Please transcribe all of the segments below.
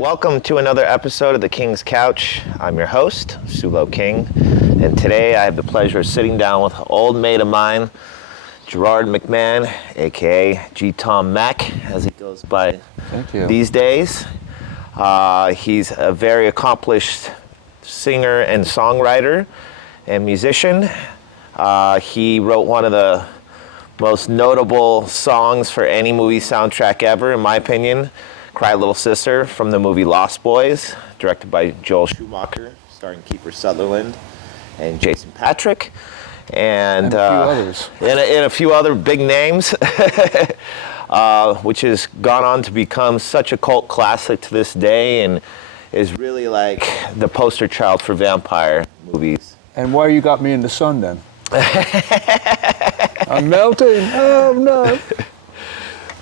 Welcome to another episode of The King's Couch. I'm your host, Sulo King, and today I have the pleasure of sitting down with an old mate of mine, Gerard McMahon, aka G. Tom Mac, as he goes by these days. He's a very accomplished singer and songwriter and musician. He wrote one of the most notable songs for any movie soundtrack ever, in my opinion, Cry Little Sister, from the movie Lost Boys, directed by Joel Schumacher, starring Kiefer Sutherland and Jason Patrick. And a few others. And a few other big names, which has gone on to become such a cult classic to this day and is really like the poster child for vampire movies. And why you got me in the sun then? I'm melting. Oh no.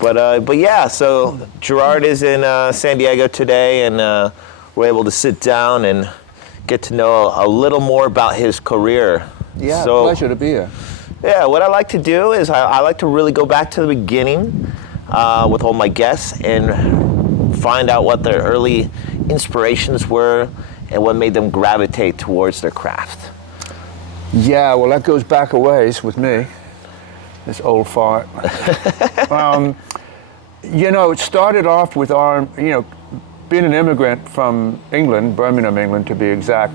But yeah, so Gerard is in San Diego today, and we're able to sit down and get to know a little more about his career. Yeah, so, pleasure to be here. Yeah, what I like to do is I like to really go back to the beginning with all my guests and find out what their early inspirations were and what made them gravitate towards their craft. Yeah, well, that goes back a ways with me. This old fart. It started off with being an immigrant from England, Birmingham, England to be exact,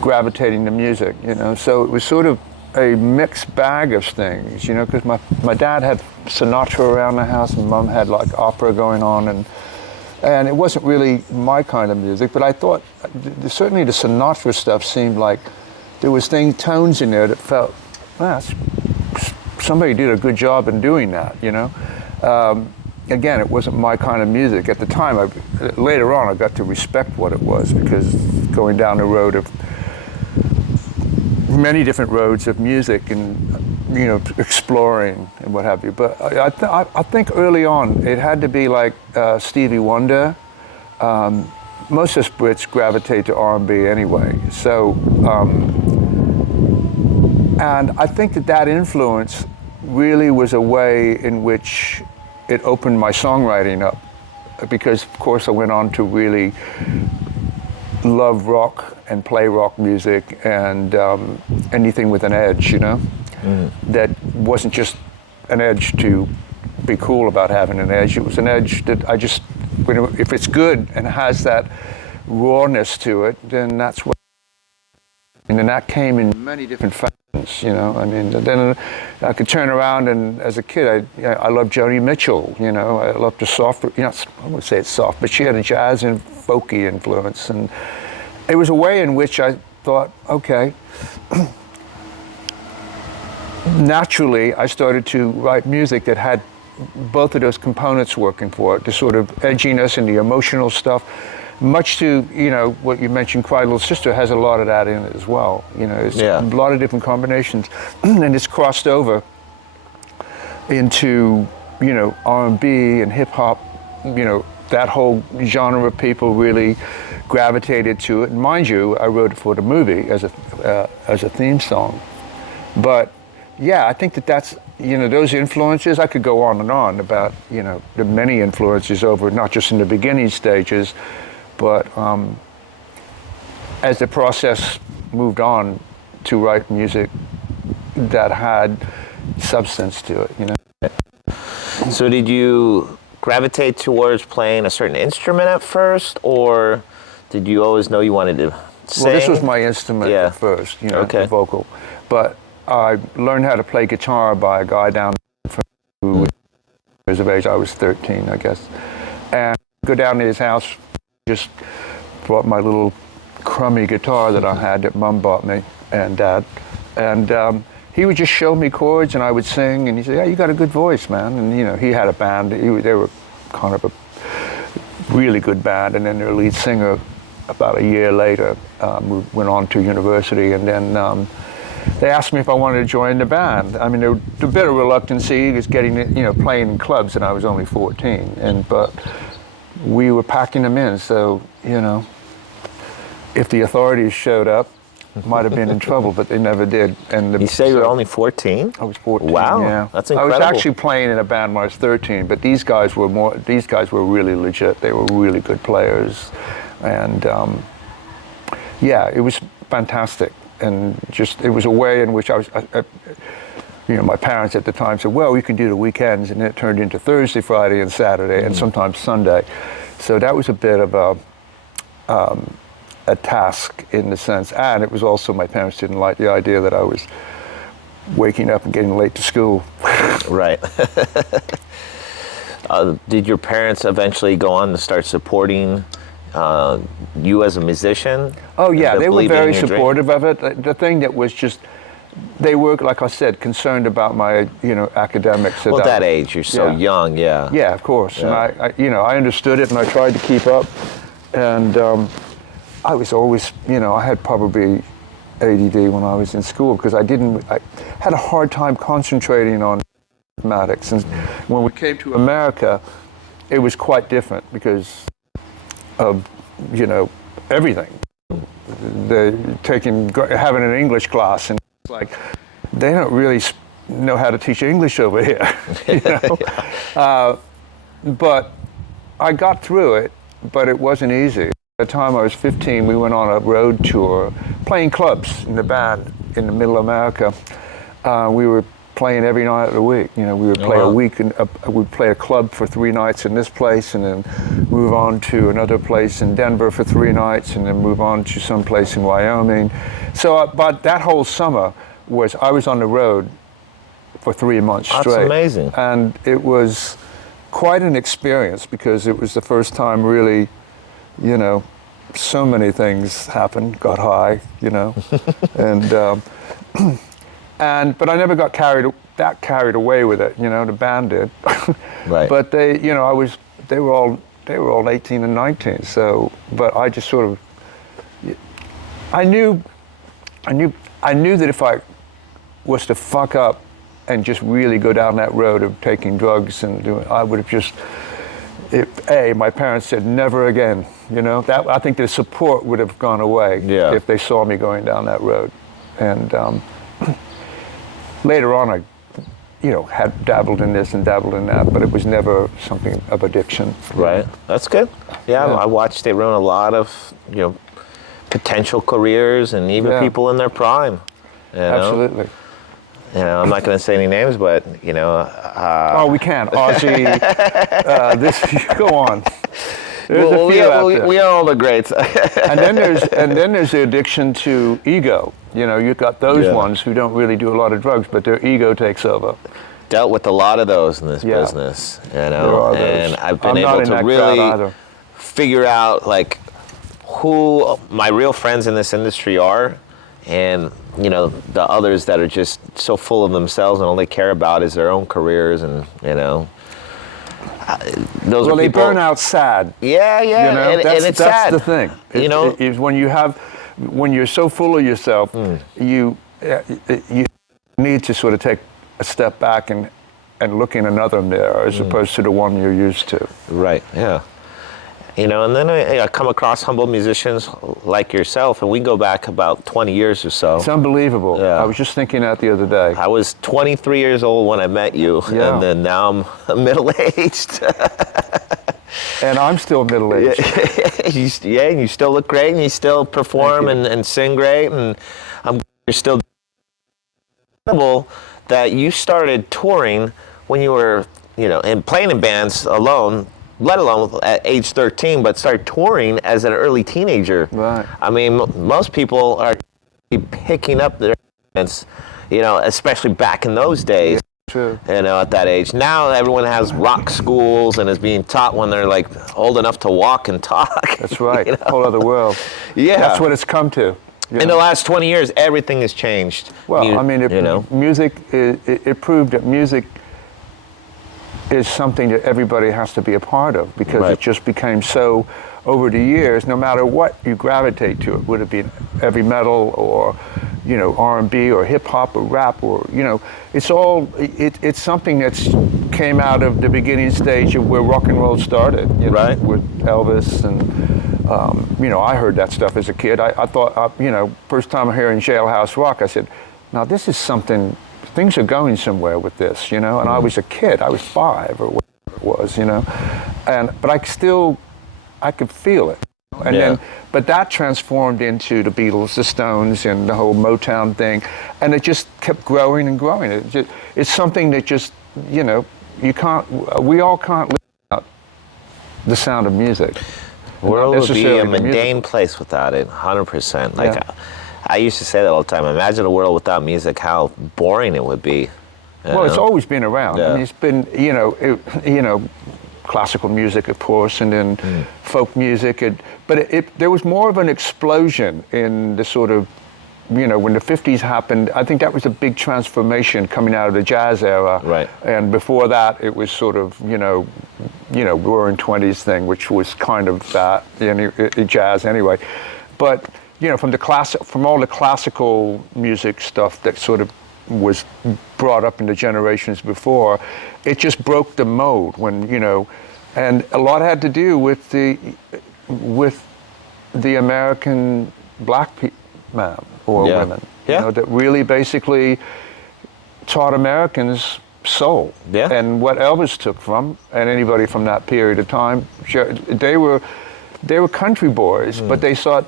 gravitating to music, So it was sort of a mixed bag of things, because my dad had Sinatra around the house and Mum had like opera going on, and it wasn't really my kind of music, but I thought certainly the Sinatra stuff seemed like there was tones in there that felt, somebody did a good job in doing that, Again, it wasn't my kind of music. At the time, later on, I got to respect what it was, because going down the road of many different roads of music and, exploring and what have you. But I think early on, it had to be like Stevie Wonder. Most of us Brits gravitate to R&B anyway. So, and I think that influence really was a way in which it opened my songwriting up, because of course I went on to really love rock and play rock music and anything with an edge, that wasn't just an edge to be cool about having an edge. It was an edge that if it's good and has that rawness to it, then that's what. And then that came in many different fashions, Then I could turn around, and as a kid, I loved Joni Mitchell, I loved the soft, I wouldn't say it's soft, but she had a jazz and folky influence. And it was a way in which I thought, okay, naturally, I started to write music that had both of those components working for it, the sort of edginess and the emotional stuff. Much to, what you mentioned, Cry Little Sister has a lot of that in it as well. It's a lot of different combinations. And it's crossed over into, R&B and hip hop, that whole genre of people really gravitated to it. And mind you, I wrote it for the movie as a theme song. But yeah, I think that's, those influences, I could go on and on about, the many influences over, not just in the beginning stages, but as the process moved on to write music that had substance to it, So did you gravitate towards playing a certain instrument at first, or did you always know you wanted to sing? Well, this was my instrument at first, the vocal. But I learned how to play guitar by a guy down who was of age. I was 13, I guess. And go down to his house, just brought my little crummy guitar that I had that Mum bought me and Dad. And he would just show me chords and I would sing, and he said, "Yeah, you got a good voice, man." And he had a band. They were kind of a really good band. And then their lead singer, about a year later, went on to university, and then they asked me if I wanted to join the band. I mean, there was a bit of reluctancy, just getting, playing in clubs, and I was only 14. But we were packing them in, so, if the authorities showed up, might have been in trouble, but they never did. And You say you were only 14? I was 14. Wow, yeah. that's incredible. I was actually playing in a band when I was 13, but these guys were really legit. They were really good players, and yeah, it was fantastic. And just it was a way in which my parents at the time said, well, you can do the weekends, and it turned into Thursday, Friday, and Saturday, and sometimes Sunday. So that was a bit of a task in the sense, and it was also my parents didn't like the idea that I was waking up and getting late to school. Right. Did your parents eventually go on to start supporting you as a musician? Oh yeah, they were very supportive dream? of it. The thing that was just, they were, like I said, concerned about my, academics. Well, at that age, you're so young, yeah. Yeah, of course. Yeah. And I understood it, and I tried to keep up. And I was always, I had probably ADD when I was in school because I had a hard time concentrating on mathematics. And when we came to America, it was quite different because of, everything. Having an English class, and it's like, they don't really know how to teach English over here, but I got through it, but it wasn't easy. At the time I was 15, we went on a road tour, playing clubs in the band in the middle of America. We were playing every night of the week. We would play a week, and we'd play a club for 3 nights in this place, and then move on to another place in Denver for 3 nights, and then move on to some place in Wyoming. So, but that whole summer I was on the road for 3 months straight. That's amazing. And it was quite an experience because it was the first time really, so many things happened, got high, and but I never got carried away with it, the band did. Right. But they were all 18 and 19, so, but I just sort of, I knew that if I was to fuck up and just really go down that road of taking drugs and doing, I would have just, my parents said never again, that I think the support would have gone away if they saw me going down that road. And later on I, had dabbled in this and dabbled in that, but it was never something of addiction. Right, that's good. Yeah, I watched they ruin a lot of, potential careers and even people in their prime. Absolutely. I'm not going to say any names, but oh, we can. Ozzy. Go on. We are all the greats. and then there's the addiction to ego. You've got those ones who don't really do a lot of drugs, but their ego takes over. Dealt with a lot of those in this business, There are those. And I've been able to really figure out who my real friends in this industry are, and the others that are just so full of themselves and all they care about is their own careers, and those are people, they burn out sad. Yeah, and it's sad. That's the thing. Is when you're so full of yourself, you need to sort of take a step back and look in another mirror as opposed to the one you're used to. Right. Yeah. And then I come across humble musicians like yourself, and we go back about 20 years or so. It's unbelievable. Yeah. I was just thinking that the other day. I was 23 years old when I met you, and then now I'm middle-aged. And I'm still middle-aged. And you still look great, and you still perform and sing great, and you're still incredible that you started touring when you were, and playing in bands alone, let alone at age 13, but started touring as an early teenager. Right. I mean, most people are picking up their instruments, especially back in those days. True. At that age. Now everyone has rock schools and is being taught when they're old enough to walk and talk. That's right. Whole other world. Yeah. That's what it's come to. In the last 20 years, everything has changed. Well, music, it proved that music is something that everybody has to be a part of because it just became so, over the years, no matter what you gravitate to, it would have been heavy metal or, R&B or hip hop or rap or, it's all, it's something that's came out of the beginning stage of where rock and roll started, with Elvis and I heard that stuff as a kid. I thought, first time hearing Jailhouse Rock, I said, now this is something, things are going somewhere with this, and I was a kid, I was 5 or whatever it was, but I could feel it. And then, but that transformed into the Beatles, the Stones, and the whole Motown thing, and it just kept growing and growing. It's something that just, we all can't live without the sound of music. The world would be a mundane place without it, 100%. Like, I used to say that all the time. Imagine a world without music, how boring it would be. Well, it's always been around. Yeah. I mean, it's been, classical music, of course, and then folk music. But there was more of an explosion in the sort of, when the 50s happened. I think that was a big transformation coming out of the jazz era. Right. And before that, it was sort of, Roaring '20s thing, which was kind of that, jazz anyway. But, from all the classical music stuff that sort of was brought up in the generations before, it just broke the mold when, and a lot had to do with the American black man or women, that really basically taught Americans soul. Yeah. And what Elvis took from, and anybody from that period of time, they were country boys, but they saw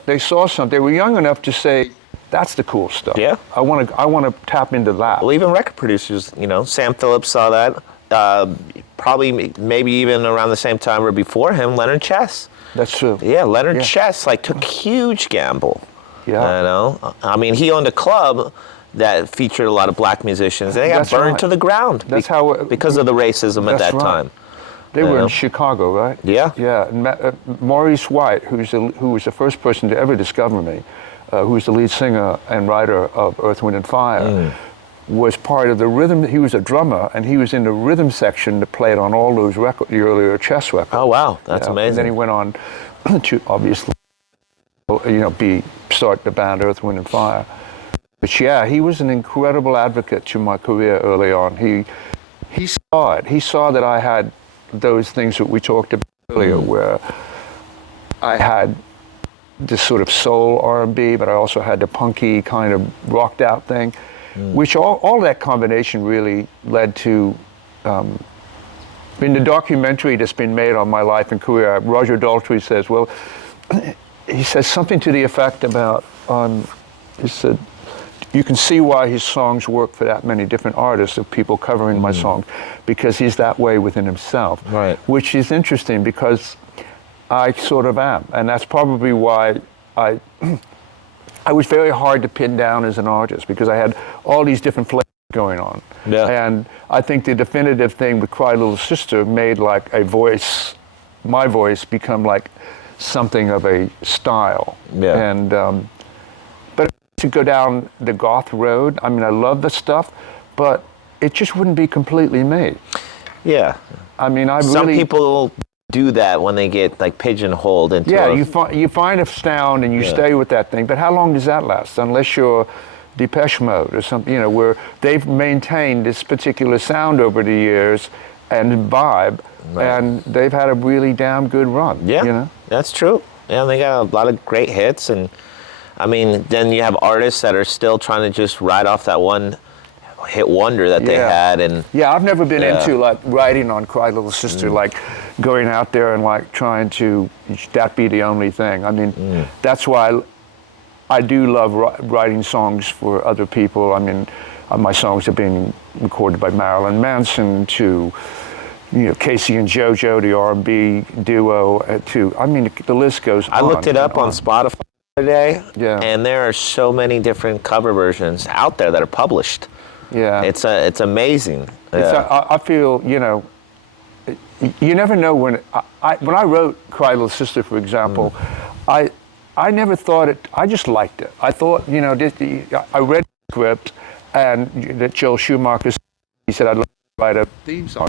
something. They were young enough to say, that's the cool stuff. Yeah. I want to tap into that. Well, even record producers, Sam Phillips saw that. Probably, maybe even around the same time or before him, Leonard Chess. That's true. Yeah, Leonard Chess took a huge gamble. Yeah. I mean, he owned a club that featured a lot of black musicians, and they got burned to the ground. Because of the racism at that time. They were in Chicago, right? Yeah. Yeah. And Maurice White, who was the first person to ever discover me, who was the lead singer and writer of Earth, Wind and Fire, was part of the rhythm. He was a drummer, and he was in the rhythm section that played on all those records, the earlier Chess records. Oh, wow. That's amazing. And then he went on to, obviously, start the band Earth, Wind and Fire. But he was an incredible advocate to my career early on. He saw it. He saw that I had those things that we talked about earlier, where I had this sort of soul R&B, but I also had the punky kind of rocked out thing, which all that combination really led to, in the documentary that's been made on my life and career, Roger Daltrey says, he says something to the effect about, he said, you can see why his songs work for that many different artists of people covering my songs, because he's that way within himself. Right. Which is interesting because I sort of am. And that's probably why I was very hard to pin down as an artist, because I had all these different flavors going on. Yeah. And I think the definitive thing with Cry Little Sister made like my voice become like something of a style. Yeah. And, to go down the goth road. I mean, I love the stuff, but it just wouldn't be completely me. Yeah. I mean, Some people do that when they get pigeonholed into. Yeah, you find a sound and you stay with that thing, but how long does that last? Unless you're Depeche Mode or something, where they've maintained this particular sound over the years and vibe, and they've had a really damn good run. Yeah, that's true. Yeah, they got a lot of great hits, and I mean, then you have artists that are still trying to just ride off that one hit wonder that they had. And I've never been into writing on Cry Little Sister, going out there and trying to that be the only thing. I mean, that's why I do love writing songs for other people. I mean, my songs have been recorded by Marilyn Manson to Casey and JoJo, the R&B duo, I mean, the list goes on. I looked it up on Spotify today, and there are so many different cover versions out there that are published. Yeah, it's amazing. I feel you never know when I wrote Cry Little Sister, for example, I never thought it. I just liked it. I thought I read the script and that Joel Schumacher, he said I'd like to write a theme song.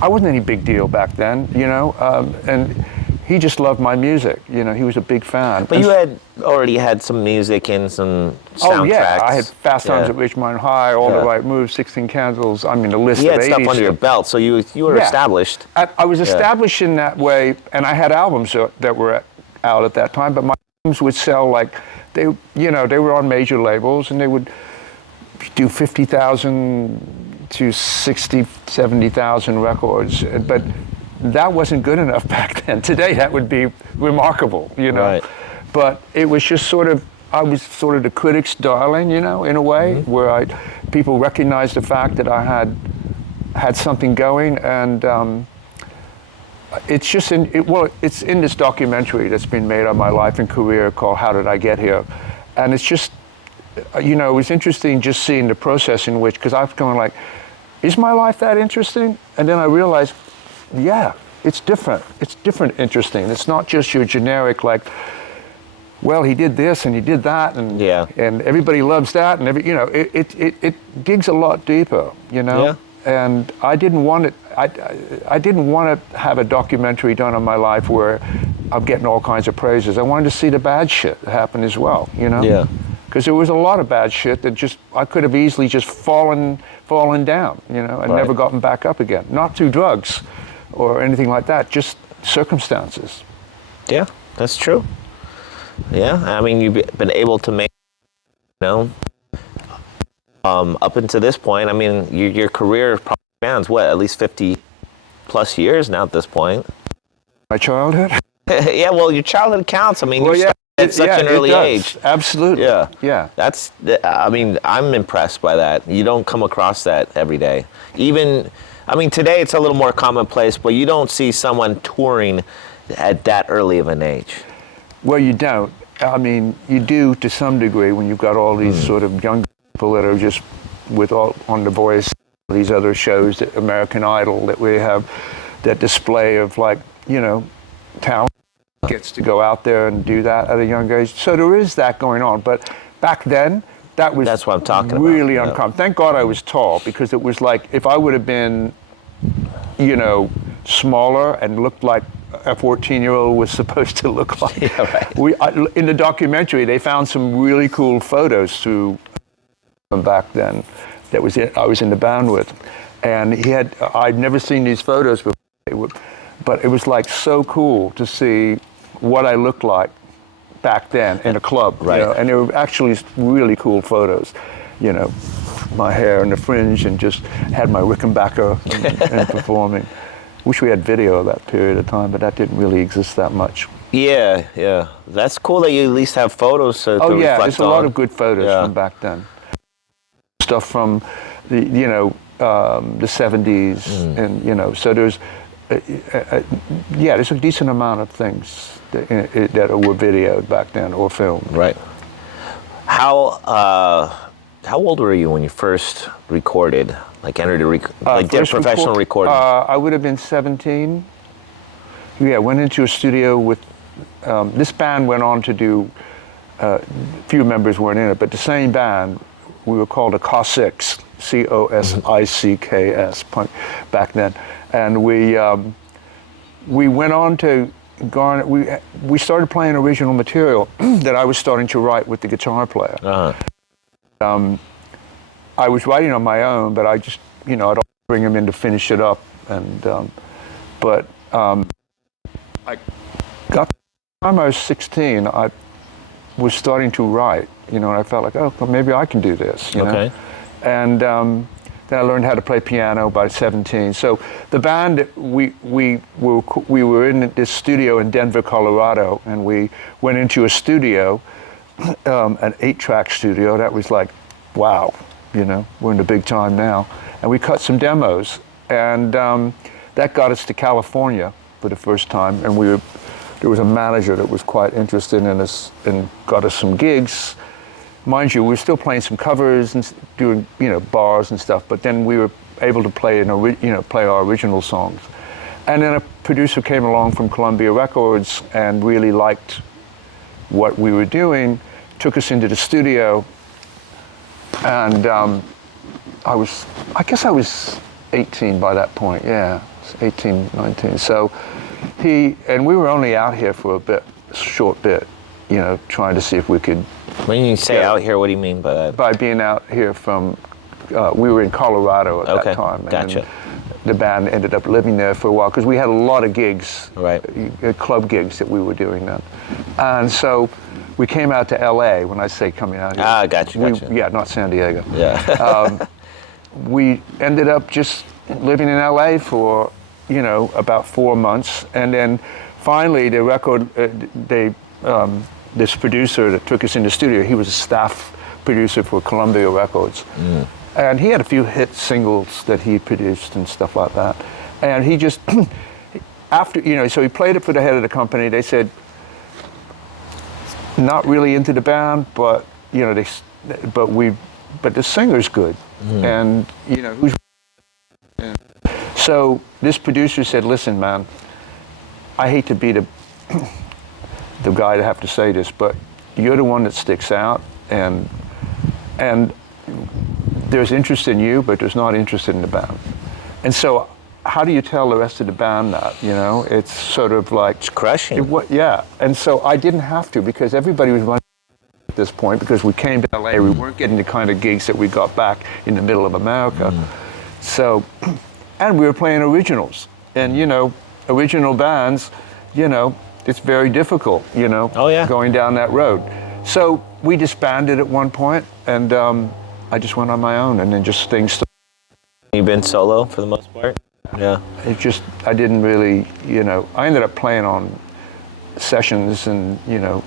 I wasn't any big deal back then, and he just loved my music. You know, he was a big fan. But you had already had some music and some soundtracks. Oh yeah, I had Fast Times Yeah. at Ridgemont High, All the Yeah. Right Moves, 16 Candles. I mean, the list You of had 80s stuff under your belt, so you were Yeah. established. I was established in that way, and I had albums that were out at that time. But my albums would sell like they were on major labels, and they would do 50,000 to 60, 70,000 records. But that wasn't good enough back then. Today, that would be remarkable, you know. Right. But it was just sort of, I was sort of the critic's darling, you know, in a way, where people recognized the fact that I had something going, and it's just it's in this documentary that's been made on my life and career called How Did I Get Here? And it's just, you know, it was interesting just seeing the process in which, because I was going like, is my life that interesting? And then I realized, yeah, it's different. It's different interesting. It's not just your generic like, well, he did this and he did that, and and everybody loves that, and it digs a lot deeper, you know. Yeah. And I didn't want it. I didn't want to have a documentary done on my life where I'm getting all kinds of praises. I wanted to see the bad shit happen as well, you know. Yeah. Because there was a lot of bad shit that just I could have easily just fallen down, you know, and Right. never gotten back up again. Not through drugs or anything like that, just circumstances. Yeah, that's true. Yeah, I mean, you've been able to make, you know, up until this point. I mean, your career probably spans what, at least 50 plus years now at this point. My childhood? Yeah, well, your childhood counts. I mean, Well, you yeah, started at such an early age. Absolutely. Yeah. Yeah. That's, I mean, I'm impressed by that. You don't come across that every day. Even, I mean, today it's a little more commonplace, but you don't see someone touring at that early of an age. Well, you don't. I mean, you do to some degree when you've got all these sort of young people that are just on The Voice, these other shows, American Idol, that we have, that display of like, you know, talent gets to go out there and do that at a young age. So there is that going on. But back then, that's what I'm talking really about. uncommon. Thank God I was tall, because it was like if I would have been, you know, smaller and looked like a 14-year-old was supposed to look like. Yeah, right. In the documentary, they found some really cool photos from back then. I was in the band with, and I'd never seen these photos before, but it was like so cool to see what I looked like back then in a club. Right. You know? And they were actually really cool photos. You know, my hair and the fringe, and just had my Rickenbacker and performing. Wish we had video of that period of time, but that didn't really exist that much. Yeah, yeah. That's cool that you at least have photos to Oh yeah, reflect there's a lot of good photos from back then. Stuff from the, you know, the 70s, and you know, so there's, there's a decent amount of things that were videoed back then or filmed. Right. How old were you when you first recorded? Like entered did professional recording? I would have been 17. Yeah, went into a studio with, this band went on to do, few members weren't in it, but the same band, we were called a Cossicks, Cosicks, punk, back then. And we went on to garner, we started playing original material that I was starting to write with the guitar player. Uh-huh. I was writing on my own, but I just, you know, I'd bring him in to finish it up. And, I got, by the time I was 16, I was starting to write, you know, and I felt like, oh, well, maybe I can do this, you know? And then I learned how to play piano by 17. So the band, we were in this studio in Denver, Colorado, and we went into a studio, an 8-track studio. That was like, wow, you know, we're in the big time now. And we cut some demos, and that got us to California for the first time. And there was a manager that was quite interested in us and got us some gigs. Mind you, we were still playing some covers and doing, you know, bars and stuff, but then we were able to play our original songs. And then a producer came along from Columbia Records and really liked what we were doing, took us into the studio, and I guess I was 18 by that point, yeah, 18, 19. So And we were only out here for short bit, trying to see if we could. When you say out here, what do you mean by that? By being out here from, we were in Colorado at that time. Gotcha. And the band ended up living there for a while because we had a lot of gigs, right? Club gigs that we were doing then. And so we came out to LA. When I say coming out here. Gotcha. Yeah, not San Diego. Yeah. We ended up just living in LA for, about 4 months. And then finally the record, this producer that took us in the studio, he was a staff producer for Columbia Records. And he had a few hit singles that he produced and stuff like that. And he just, after, so he played it for the head of the company. They said, not really into the band, but, but the singer's good. And, so this producer said, listen, man, I hate to be the guy to have to say this, but you're the one that sticks out, and there's interest in you, but there's not interest in the band. And so how do you tell the rest of the band that, It's sort of like... It's crushing. Yeah, and so I didn't have to, because everybody was running at this point, because we came to LA, we weren't getting the kind of gigs that we got back in the middle of America. So, and we were playing originals, and original bands, it's very difficult, going down that road. So we disbanded at one point, and I just went on my own, and then just things started. You've been solo for the most part? Yeah. I didn't really, I ended up playing on sessions and,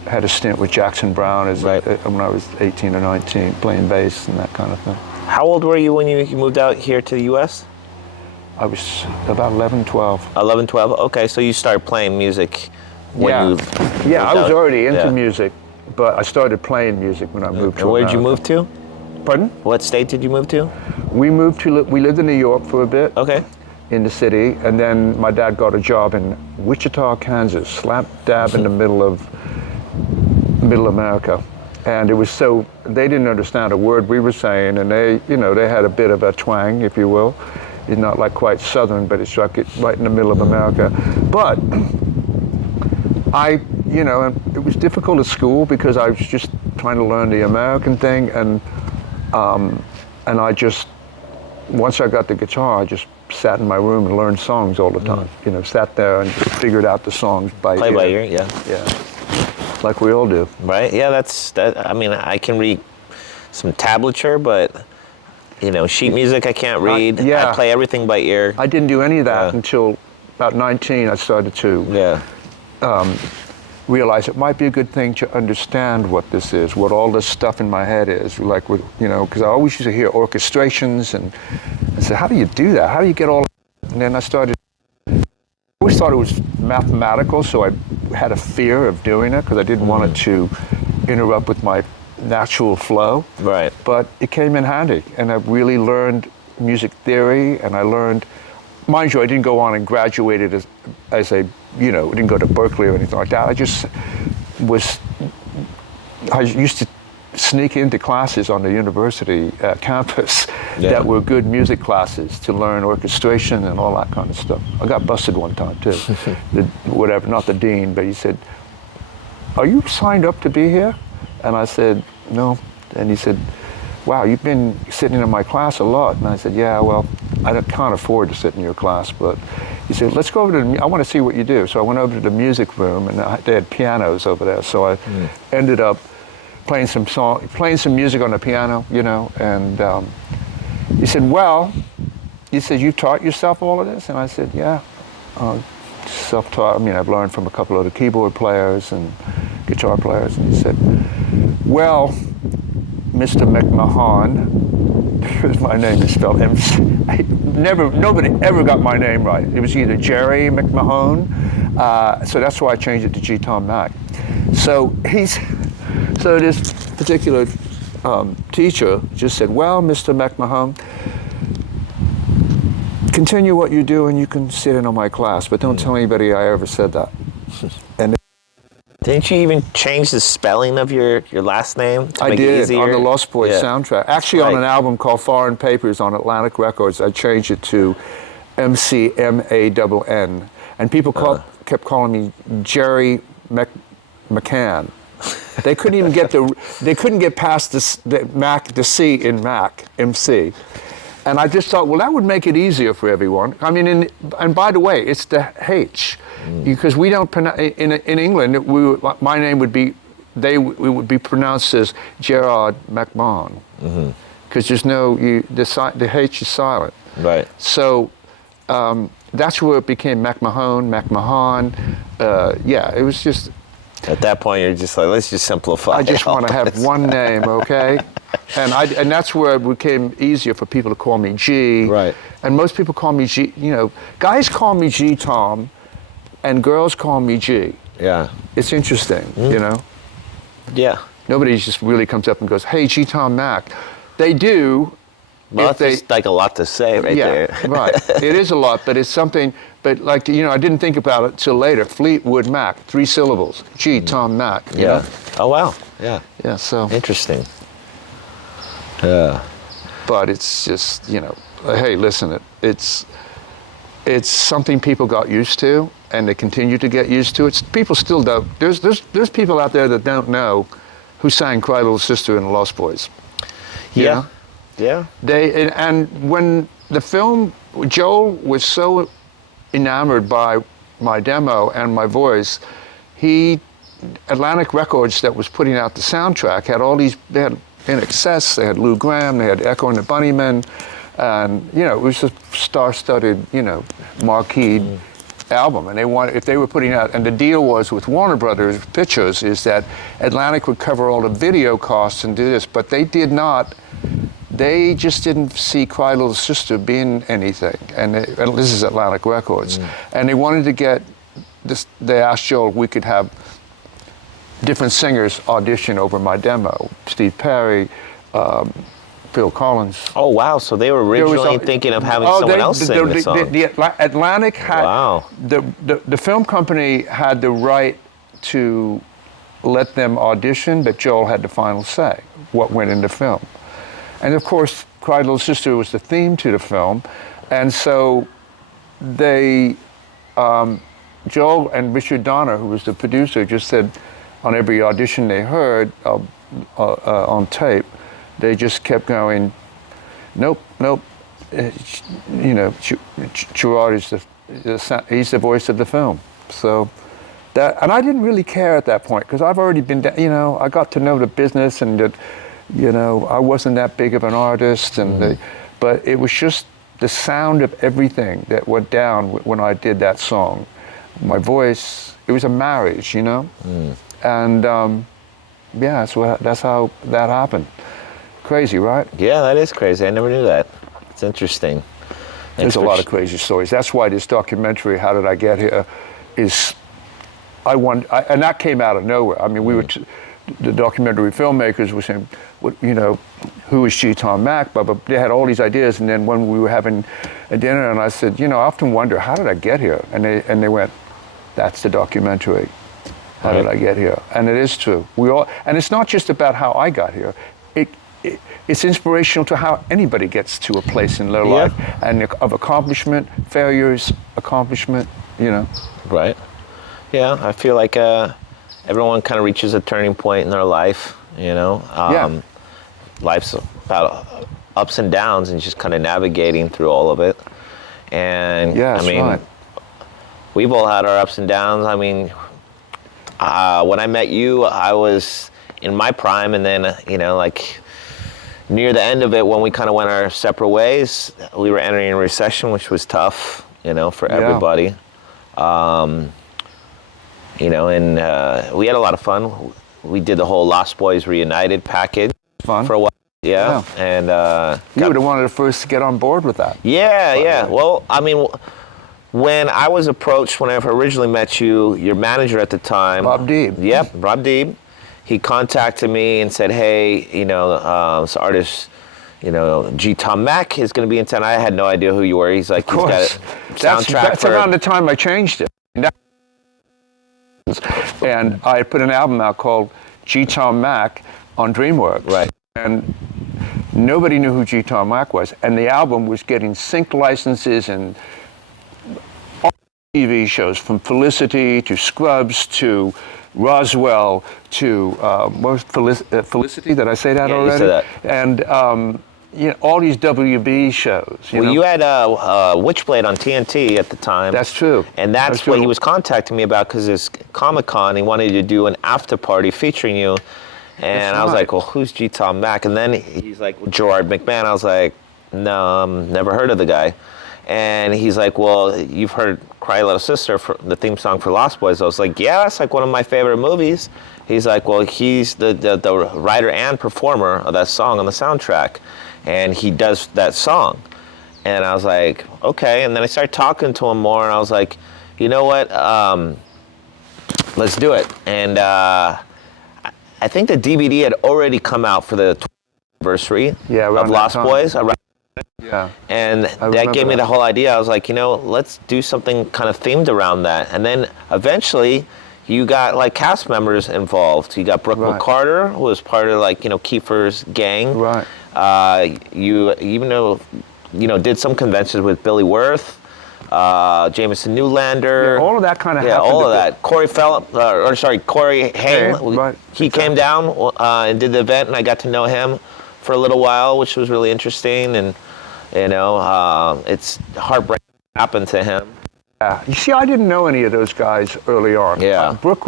had a stint with Jackson Browne when I was 18 or 19, playing bass and that kind of thing. How old were you when you moved out here to the U.S.? I was about 11, 12. 11, 12? Okay, so you started playing music when you moved I was out. already into music, but I started playing music when I moved to And where did you America. move to? Pardon? What state did you move to? We lived in New York for a bit. Okay. In the city, and then my dad got a job in Wichita, Kansas, slap dab in the middle of America. And it was so, they didn't understand a word we were saying, and they had a bit of a twang, if you will. It's not like quite Southern, but it struck it right in the middle of America. But it was difficult at school because I was just trying to learn the American thing, and I just, once I got the guitar, I just sat in my room and learned songs all the time. Sat there and just figured out the songs by ear. Play by ear, yeah. Yeah, like we all do. Right, yeah, I mean, I can read some tablature, but, sheet music I can't read. I play everything by ear. I didn't do any of that until about 19. I started to realize it might be a good thing to understand what this is, what all this stuff in my head is, like with, because I always used to hear orchestrations and I said, how do you do that? How do you get all that? And then I always thought it was mathematical, so I had a fear of doing it because I didn't want it to interrupt with my natural flow. Right. But it came in handy, and I really learned music theory, and I learned, mind you, I didn't go on and graduated as a, didn't go to Berkeley or anything like that. I used to sneak into classes on the university campus that were good music classes to learn orchestration and all that kind of stuff. I got busted one time too. Not the dean, but he said, "Are you signed up to be here?" And I said, "No." And he said, "Wow, you've been sitting in my class a lot." And I said, "Yeah, well, I can't afford to sit in your class." But he said, "Let's go over to I want to see what you do." So I went over to the music room, and they had pianos over there. So I ended up playing some music on the piano, and he said, "Well," he said, "you taught yourself all of this?" And I said, "Yeah, self-taught. I mean, I've learned from a couple of the keyboard players and guitar players." And he said, "Well, Mr. McMahon," my name is spelled MC. Nobody ever got my name right. It was either Jerry McMahon, so that's why I changed it to G. Tom Mac. So this particular teacher just said, "Well, Mr. McMahon, continue what you do and you can sit in on my class, but don't tell anybody I ever said that." And didn't you even change the spelling of your last name to make it easier? On the Lost Boys soundtrack. Actually, on an album called Foreign Papers on Atlantic Records, I changed it to MCMANN. And people kept calling me Jerry McMahon. They couldn't even get past the C in Mac, MC. And I just thought, well, that would make it easier for everyone. I mean, and by the way, it's the H, because we don't pronounce, in England, my name would be, it would be pronounced as Gerard McMahon, because there's no, the H is silent. Right. So that's where it became McMahon. Yeah, it was just. At that point, you're just like, let's just simplify. I just want to have one name, okay? And that's where it became easier for people to call me G. Right. And most people call me G, you know, guys call me G Tom, and girls call me G. Yeah. It's interesting, you know? Yeah. Nobody just really comes up and goes, hey, G Tom Mac. They do. Well, that's like a lot to say right there. Right. It is a lot, but it's something, but like, you know, I didn't think about it till later. Fleetwood Mac, 3 syllables. G, Tom Mac. You know? Oh, wow. Yeah. Yeah, so. Interesting. Yeah. But it's just, you know, hey, listen, it's something people got used to, and they continue to get used to. People still don't. There's people out there that don't know who sang Cry Little Sister in the Lost Boys. Yeah. Know? Yeah. And when the film, Joel was so enamored by my demo and my voice, Atlantic Records that was putting out the soundtrack had all these, they had In Excess, they had Lou Gramm, they had Echo and the Bunnymen, and, you know, it was a star-studded, you know, marquee album. And they wanted, if they were putting out, and the deal was with Warner Brothers Pictures is that Atlantic would cover all the video costs and do this, but they did not. They just didn't see Cry Little Sister being anything, and this is Atlantic Records, and they wanted to get this. They asked Joel if we could have different singers audition over my demo. Steve Perry, Phil Collins. Oh wow! So they were originally thinking of having someone else sing the song. The Atlantic had the film company had the right to let them audition, but Joel had the final say what went into film. And of course, Cry Little Sister was the theme to the film. And so they, Joel and Richard Donner, who was the producer, just said on every audition they heard on tape, they just kept going, nope. You know, Gerard is he's the voice of the film. So that, and I didn't really care at that point, because I've already been, you know, I got to know the business, and that, you know, I wasn't that big of an artist, and but it was just the sound of everything that went down when I did that song. My voice, it was a marriage, you know? And yeah, that's how that happened. Crazy, right? Yeah, that is crazy. I never knew that. It's interesting. There's a lot of crazy stories. That's why this documentary, How Did I Get Here, is, and that came out of nowhere. I mean, we were, the documentary filmmakers were saying, you know, who is G. Tom Mac? But they had all these ideas, and then when we were having a dinner, and I said, you know, I often wonder, how did I get here? And they went, that's the documentary. How did I get here? And it is true. And it's not just about how I got here. It's inspirational to how anybody gets to a place in their life, and of accomplishment, failures, accomplishment, you know. Right. Yeah, I feel like everyone kind of reaches a turning point in their life, you know. Life's about ups and downs, and just kind of navigating through all of it. And I mean, we've all had our ups and downs. I mean, when I met you, I was in my prime, and then, you know, like near the end of it, when we kind of went our separate ways, we were entering a recession, which was tough, you know, for everybody. You know, and we had a lot of fun. We did the whole Lost Boys Reunited package for a while. Yeah. And you were one of the first to get on board with that. Yeah. Well, I mean, when I was approached, when I originally met you, your manager at the time, Bob Deeb. Yep, Bob Deeb. He contacted me and said, hey, you know, this artist, you know, G. Tom Mac is going to be in town. I had no idea who you were. He's like, of course. He's got a soundtrack. That's around the time I changed it. And I put an album out called G. Tom Mac on DreamWorks. Right. And nobody knew who G. Tom Mac was. And the album was getting sync licenses and TV shows, from Felicity to Scrubs to Roswell to what was Felicity? Did I say that Yeah, already? you said that. And all these WB shows. You know? You had Witchblade on TNT at the time. That's true. And that's what true. he was contacting me about, because his Comic-Con, he wanted to do an after party featuring you. And I was right. like, well, who's G. Tom Mack? And then he's like, well, Gerard McMahon. I was like, no, never heard of the guy. And he's like, well, you've heard Cry Little Sister, for the theme song for Lost Boys. I was like, yeah, that's like one of my favorite movies. He's like, well, he's the writer and performer of that song on the soundtrack. And he does that song. And I was like, okay. And then I started talking to him more, and I was like, you know what? Let's do it. And I think the DVD had already come out for the 20th anniversary of Lost Boys. Yeah. And that gave me the whole idea. I was like, let's do something kind of themed around that. And then eventually, you got like cast members involved. You got Brooke McCarter, who was part of Kiefer's gang. Right. You even did some conventions with Billy Wirth, Jameson Newlander. Yeah, all of that kind of happened. Yeah, all of that. Corey Haim. Right. He came down and did the event, and I got to know him for a little while, which was really interesting. And it's heartbreaking what happened to him. Yeah. You see, I didn't know any of those guys early on. Yeah. Brooke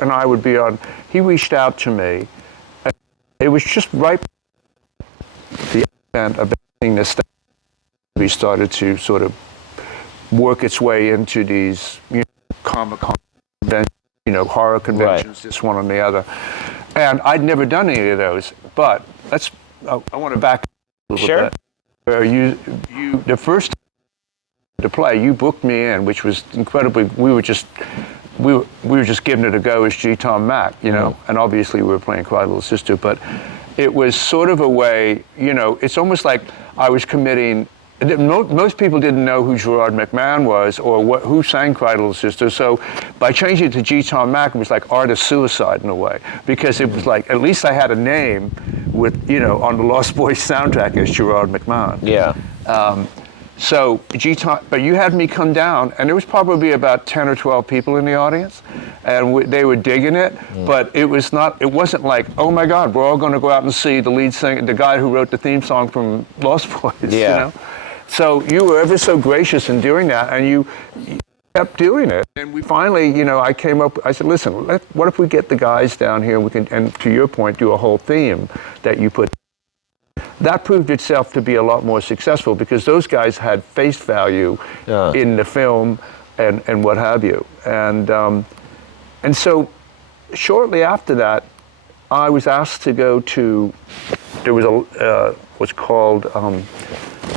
and I would be on. He reached out to me. And it was just right the advent of this stuff. We started to sort of work its way into these Comic-Con conventions, horror conventions, this one and the other. And I'd never done any of those. But I want to back up a little bit. Where the first to play, you booked me in, which was incredibly. We were just giving it a go as G. Tom Mack, and obviously we were playing Cry Little Sister, but it was sort of a way, it's almost like I was committing. Most people didn't know who Gerard McMahon was or who sang Cry Little Sister, so by changing it to G. Tom Mack, it was like artist suicide in a way, because it was like, at least I had a name with, on the Lost Boys soundtrack as Gerard McMahon. Yeah. So but you had me come down, and there was probably about 10 or 12 people in the audience, and they were digging it. But it wasn't like, oh my God, we're all going to go out and see the lead singer, the guy who wrote the theme song from Lost Boys. Yeah. So you were ever so gracious in doing that, and you kept doing it. And we finally, I came up. I said, listen, what if we get the guys down here? And to your point, do a whole theme that you put. That proved itself to be a lot more successful because those guys had face value in the film and what have you. And so shortly after that, I was asked to go to, there was what's called, oh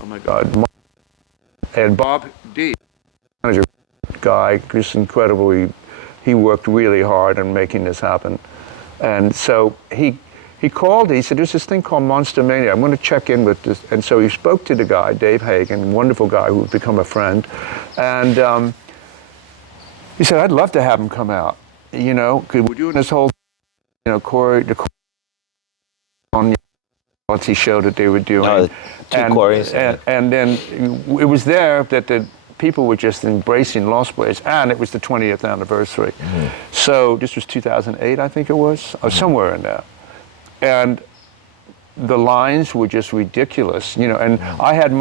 my God, and Bob D, manager guy, just incredibly, he worked really hard on making this happen. And so he called, he said, there's this thing called Monster Mania. I'm going to check in with this. And so he spoke to the guy, Dave Hagen, wonderful guy who had become a friend. And he said, I'd love to have him come out, because we're doing this whole, Corey, the quality show that they were doing. Two Corys. And then it was there that the people were just embracing Lost Boys, and it was the 20th anniversary. So this was 2008, I think it was, or somewhere in there. And the lines were just ridiculous, and I had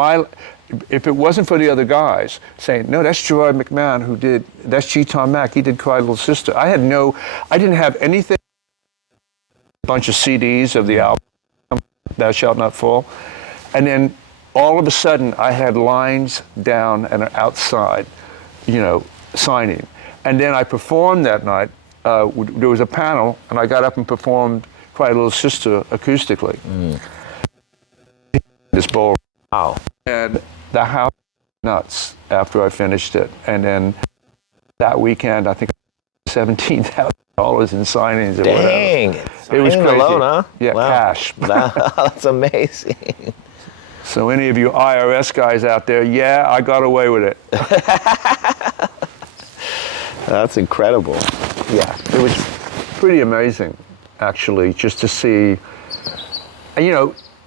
if it wasn't for the other guys saying, no, that's Gerard McMahon that's G. Tom Mack, he did Cry Little Sister. I didn't have anything, a bunch of CDs of the album, Thou Shalt Not Fall. And then all of a sudden I had lines down and outside, signing. And then I performed that night, there was a panel, and I got up and performed Cry Little Sister acoustically. This ball. Wow. And the house was nuts after I finished it. And then that weekend, I think $17,000 in signings or Dang. whatever. It was crazy. Alone, huh? Yeah, wow. Cash. That's amazing. So any of you IRS guys out there, yeah, I got away with it. That's incredible. Yeah, it was pretty amazing, actually, just to see.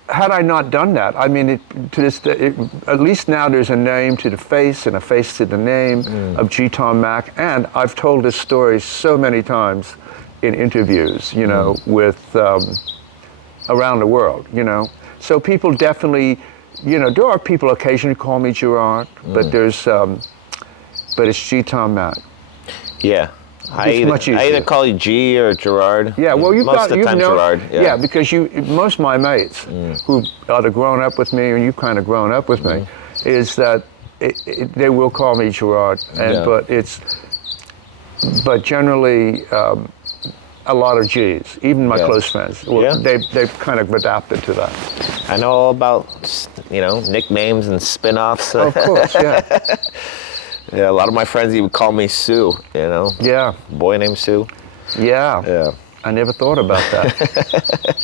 had I not done that, I mean, to this day, at least now there's a name to the face and a face to the name of G. Tom Mack, and I've told this story so many times in interviews, you know, with around the world, you know. So people definitely, you know, there are people occasionally call me Gerard, but but it's G. Tom Mack. Yeah. I easier. either call you G or Gerard. Yeah, well, most of the time Gerard. Yeah, because most of my mates who either grown up with me or you've kind of grown up with me, is that they will call me Gerard, but generally a lot of G's, even my close friends. Well, they've kind of adapted to that. I know all about, you know, nicknames and spin-offs. Of course, yeah. Yeah, a lot of my friends even call me Sue, you know? Yeah. Boy named Sue. Yeah. Yeah. I never thought about that.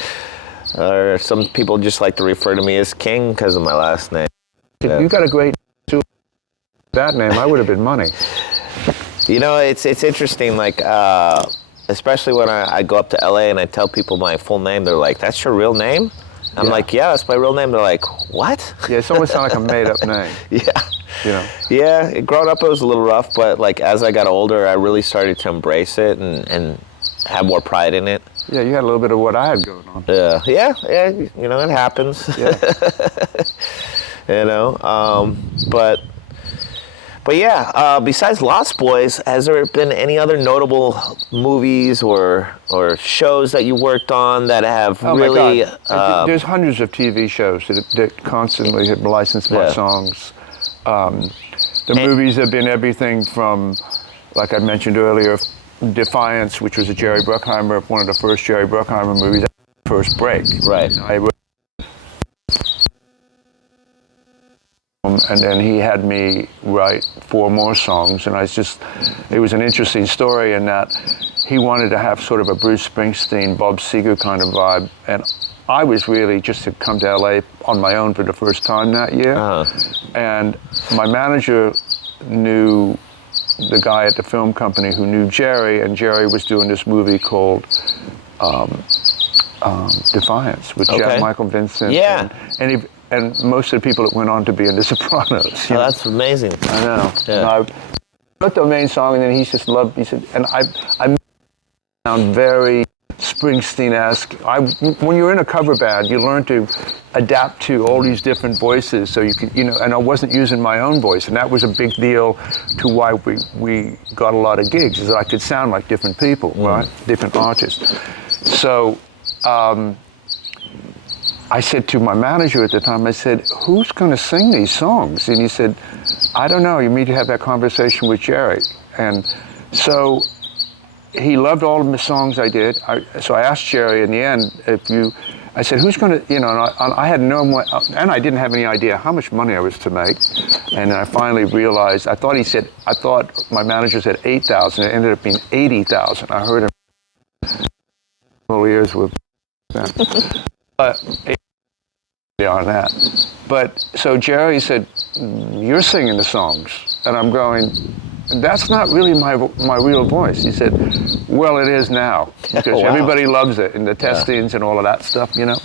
Or some people just like to refer to me as King because of my last name. Yeah. You got a great Sue. That name, I would have been money. You know, it's interesting, like, especially when I go up to LA and I tell people my full name, they're like, "That's your real name?" I'm like, "Yeah, that's my real name." They're like, "What?" Yeah, it almost sounds like a made-up name. Yeah. You know. Yeah, growing up it was a little rough, but like as I got older, I really started to embrace it and have more pride in it. Yeah, you had a little bit of what I had going on. Yeah, you know, it happens. Yeah. You know, but yeah, besides Lost Boys, has there been any other notable movies or shows that you worked on that have really? My God. There's hundreds of TV shows that constantly have licensed my songs. The movies have been everything from, like I mentioned earlier, Defiance, which was a Jerry Bruckheimer, one of the first Jerry Bruckheimer movies, First Break. Right. And then he had me write 4 more songs, and it was an interesting story in that he wanted to have sort of a Bruce Springsteen, Bob Seger kind of vibe, and I was really just to come to LA on my own for the first time that year. And my manager knew the guy at the film company who knew Jerry, and Jerry was doing this movie called Defiance with Michael Vincent. Yeah. And most of the people that went on to be in The Sopranos. Oh, that's amazing. I know. Yeah. And I wrote the main song, and then he said, and I found very Springsteen-esque. When you're in a cover band, you learn to adapt to all these different voices, so you can, you know, and I wasn't using my own voice, and that was a big deal to why we got a lot of gigs, is that I could sound like different people, right? Different artists. So, I said to my manager at the time, I said, "Who's going to sing these songs?" And he said, "I don't know. You need to have that conversation with Jerry." And so he loved all of the songs I did. So I asked Jerry in the end, I said, "Who's going to," you know, and I had no more, and I didn't have any idea how much money I was to make. And I finally realized, I thought my manager said 8,000. It ended up being 80,000. I heard him ears with that. On that. But so Jerry said, "You're singing the songs." And I'm going, "That's not really my real voice." He said, "Well, it is now, because everybody loves it, and the testings and all of that stuff, you know."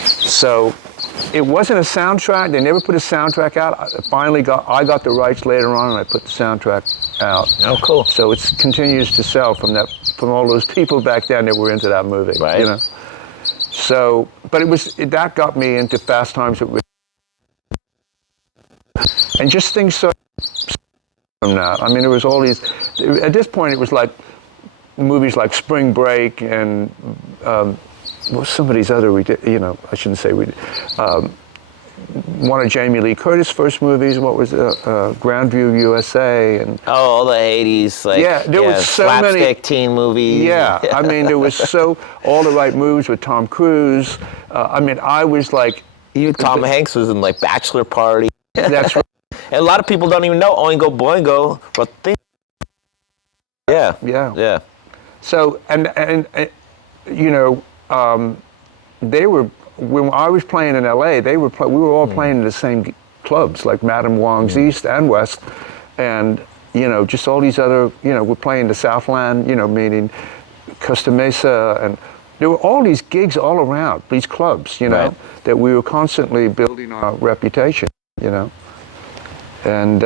So it wasn't a soundtrack. They never put a soundtrack out. I got the rights later on, and I put the soundtrack out. Oh, cool. So it continues to sell from all those people back then that were into that movie, right? You know. So, but that got me into Fast Times at Ridgemont, and just things so from that. I mean, there was all these. At this point, it was like movies like Spring Break and some of these other. You know, I shouldn't say one of Jamie Lee Curtis' first movies. What was Grandview USA and all the '80s, like there was so slapstick many teen movies. Yeah, I mean there was all the right moves with Tom Cruise. I mean I was like, Tom Hanks was in like Bachelor Party. That's right. And a lot of people don't even know Oingo Boingo, but yeah. So and you know they were. When I was playing in LA, we were all playing in the same clubs, like Madame Wong's East and West, and you know, just all these other, you know, we're playing the Southland, you know, meaning Costa Mesa and there were all these gigs all around, these clubs, you know, Right. that we were constantly building our reputation, you know. And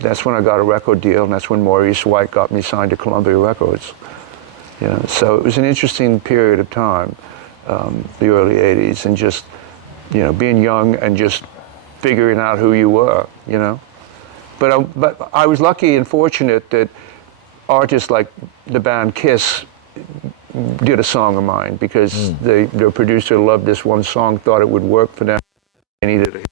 that's when I got a record deal, and that's when Maurice White got me signed to Columbia Records. You know, so it was an interesting period of time, the early '80s, and just, you know, being young and just figuring out who you were, you know. But I was lucky and fortunate that artists like the band Kiss did a song of mine, because their producer loved this one song, thought it would work for them. They needed it.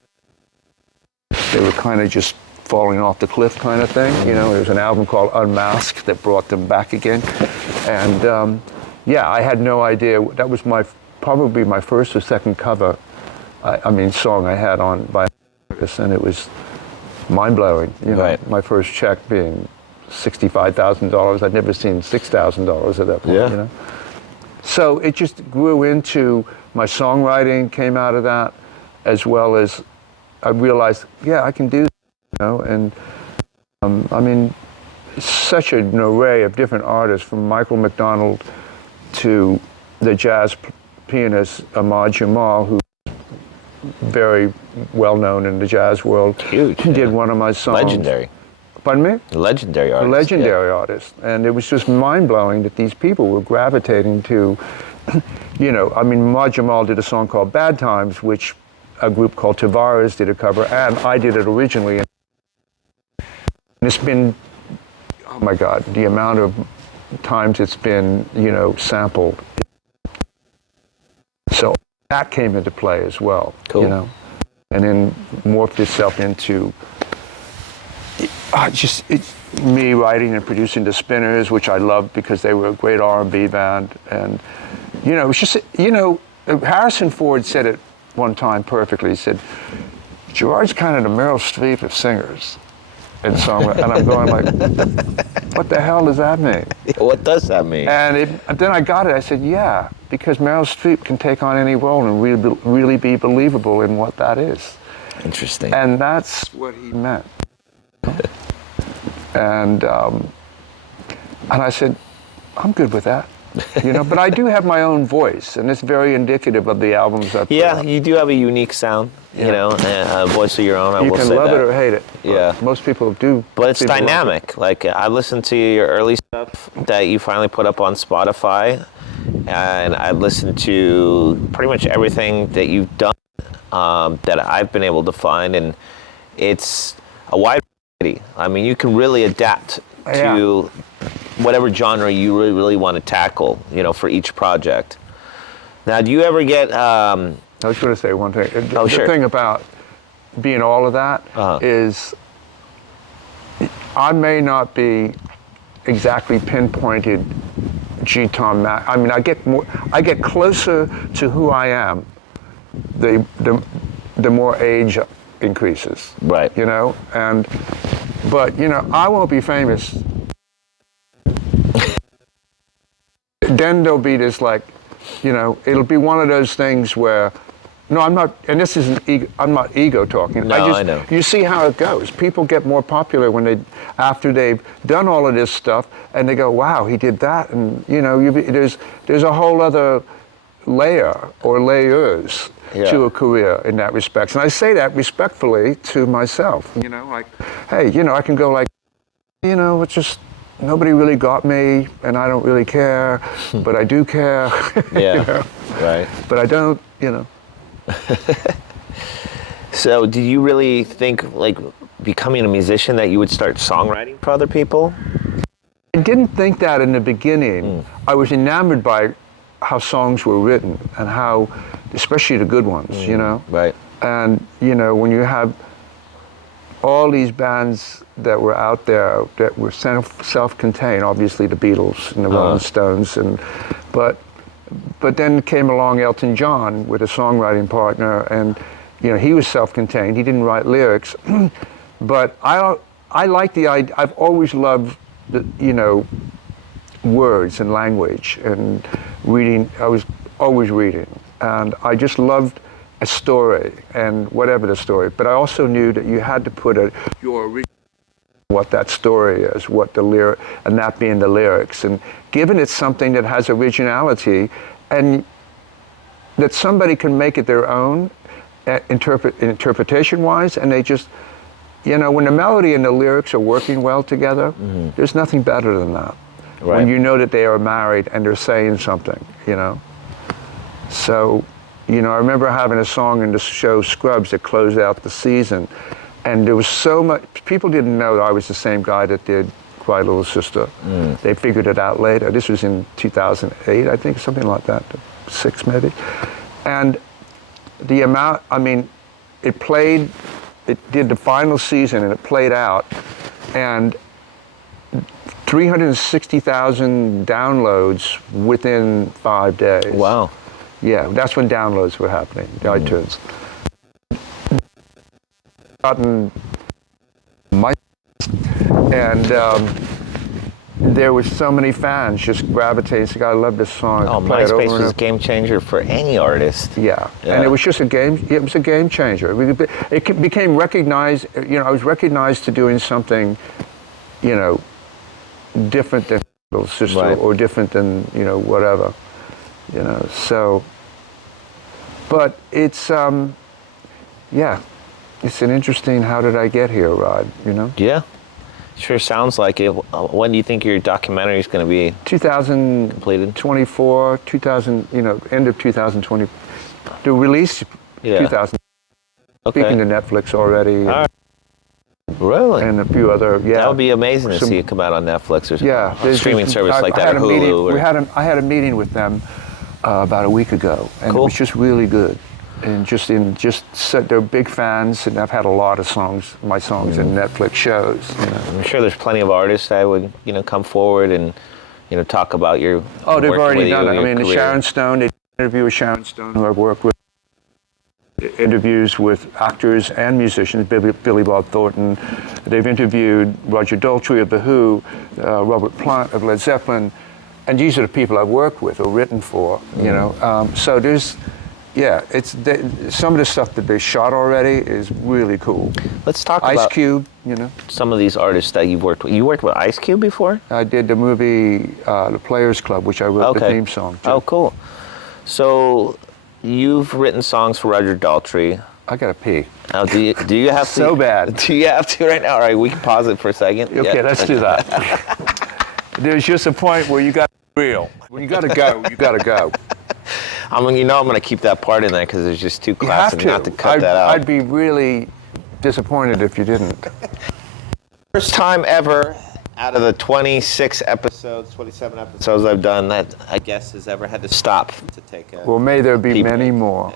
They were kind of just falling off the cliff kind of thing, you know. There was an album called Unmasked that brought them back again. And yeah, I had no idea. That was probably my first or second cover, song I had on by this, and it was mind-blowing, you know. Right. My first check being $65,000. I'd never seen $6,000 at that point, you know. So it just grew into my songwriting, came out of that, as well as I realized, yeah, I can do this, you know. And such an array of different artists, from Michael McDonald to the jazz pianist Ahmad Jamal, who's very well known in the jazz world. Huge. Did one of my songs. Legendary. Pardon me? Legendary artist. A legendary artist. And it was just mind-blowing that these people were gravitating to, you know, Ahmad Jamal did a song called Bad Times, which a group called Tavares did a cover, and I did it originally. And it's been, oh my God, the amount of times it's been, you know, sampled. So that came into play as well, cool. You know, and then morphed itself into me writing and producing the Spinners, which I loved because they were a great R&B band. And, you know, it was just, you know, Harrison Ford said it one time perfectly. He said, Gerard's kind of the Meryl Streep of singers. And I'm going like, what the hell does that mean? What does that mean? And then I got it. I said, yeah, because Meryl Streep can take on any role and really be believable in what that is. Interesting. And that's what he meant. And I said, I'm good with that. You know, but I do have my own voice, and it's very indicative of the albums I put out. You do have a unique sound, you know, a voice of your own, I will say that. You can love it or hate it. Yeah. Most people do. But it's dynamic. Like, I listened to your early stuff that you finally put up on Spotify, and I listened to pretty much everything that you've done that I've been able to find, and it's a wide variety. I mean, you can really adapt to whatever genre you really, really want to tackle, you know, for each project. Now, do you ever get... I was going to say one thing. The thing about being all of that is I may not be exactly pinpointed G-Tom Mac. I mean, I get closer to who I am the more age increases. Right. You know? But, you know, I won't be famous. Then there'll be this, like, you know, it'll be one of those things where, no, I'm not, and this isn't ego, I'm not ego talking. No, I know. You see how it goes. People get more popular after they've done all of this stuff, and they go, wow, he did that, and, you know, there's a whole other layer or layers to a career in that respect. And I say that respectfully to myself, you know, like, hey, you know, I can go like, you know, it's just, nobody really got me, and I don't really care, but I do care. Yeah, you know? right. But I don't, you know. So, do you really think, like, becoming a musician, that you would start songwriting for other people? I didn't think that in the beginning. I was enamored by how songs were written and how, especially the good ones, you know. Right. And, you know, when you have all these bands that were out there that were self-contained, obviously the Beatles and the Rolling Stones, but then came along Elton John with a songwriting partner, and, you know, he was self-contained. He didn't write lyrics, but I like the idea. I've always loved the, you know, words and language and reading. I was always reading, and I just loved a story and whatever the story. But I also knew that you had to put your original, what that story is, what the lyric, and that being the lyrics, and given it's something that has originality, and that somebody can make it their own, interpretation-wise, and they just, when the melody and the lyrics are working well together, there's nothing better than that. Right. When you know that they are married and they're saying something, So, I remember having a song in the show Scrubs that closed out the season, and there was so much, people didn't know that I was the same guy that did Cry Little Sister. They figured it out later. This was in 2008, I think, something like that, 6 maybe. And the amount, it did the final season and it played out, and 360,000 downloads within 5 days. Wow. Yeah, that's when downloads were happening, iTunes. Gotten my, and there was so many fans just gravitating, saying, I love this song. Oh, MySpace was a game changer for any artist. Yeah, and it was just it was a game changer. It became recognized, I was recognized to doing something, different than Little Sister, right, or different than, whatever, so, but it's, it's an interesting, how did I get here, Rod, Yeah. Sure sounds like it. When do you think your documentary is going to be 2024, 2000, end of 2020. The release, 2000. Okay. Speaking to Netflix already. Really? And a few other, That would be amazing to see it come out on Netflix or a streaming service like that, or Hulu. I had a meeting with them about a week ago, and it was just really good. And they're big fans, and I've had a lot of my songs in Netflix shows. I'm sure there's plenty of artists that would, come forward and, talk about your. Oh, they've already done it. Career. Sharon Stone, they did an interview with Sharon Stone, who I've worked with. Interviews with actors and musicians, Billy Bob Thornton. They've interviewed Roger Daltrey of The Who, Robert Plant of Led Zeppelin, and these are the people I've worked with or written for. So there's. Yeah, some of the stuff that they shot already is really cool. Let's talk Ice about Cube, some of these artists that you've worked with. You worked with Ice Cube before? I did the movie The Players Club, which I wrote the theme song to. Oh, cool. So you've written songs for Roger Daltrey. I gotta pee. Now, do you have to? So bad. Do you have to right now? All right, we can pause it for a second. Okay, let's do that. There's just a point where you got to be real. When you gotta go, you gotta go. I'm going to keep that part in there because it's just too classic not to cut that out. I'd be really disappointed if you didn't. First time ever out of the 27 episodes I've done that I guess has ever had to stop to take a. Well, may there be many more.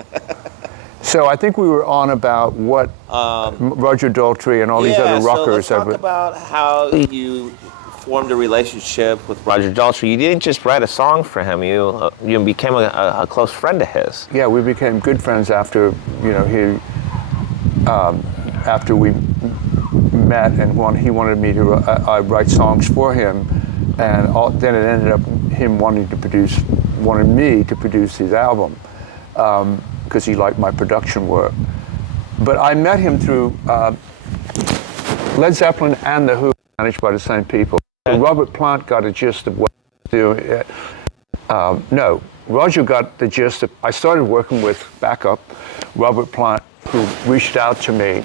So I think we were on about what Roger Daltrey and all these other rockers. So let's talk about how you formed a relationship with Roger Daltrey. You didn't just write a song for him. You became a close friend of his. Yeah, we became good friends after after we met, and he wanted me to write songs for him, and then it ended up him wanted me to produce his album because he liked my production work. But I met him through Led Zeppelin and The Who, managed by the same people. So Robert Plant got a gist of what to do. No, Roger got the gist of, I started working with backup Robert Plant, who reached out to me.